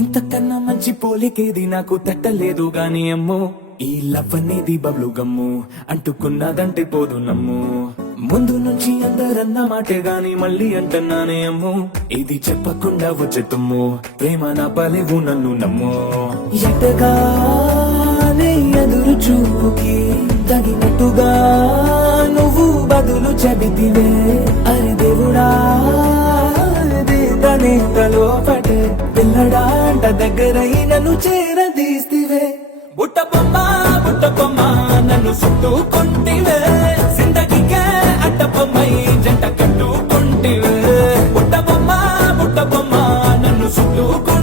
ఇంతకన్నా మంచి పోలికేది నాకు తట్టలేదు గాని అమ్మో ఈ లవ్ అనేది బబ్లు గమ్ము అంటుకున్నదంటే పోదు నమ్ము ముందు నుంచి అందరన్న మాటే గాని మళ్ళీ అంటున్నానే అమ్ము ఇది చెప్పకుండా వచ్చే తుమ్ము ప్రేమ నా పలేవు నన్ను నమ్ము ఎటగానే ఎదురు చూకి తగినట్టుగా నువ్వు బదులు చెబితివే అరే దేవుడా తనే తలో పటే పిల్లడాంట దగ్గరై నన్ను చేరదీస్తివే బుట్ట బొమ్మ నన్ను చుట్టుకుంటివే జిందగీకే అడ్డ బొమ్మై జంట కట్టుకుంటివే బుట్ట బొమ్మ నన్ను చుట్టుకుంటివే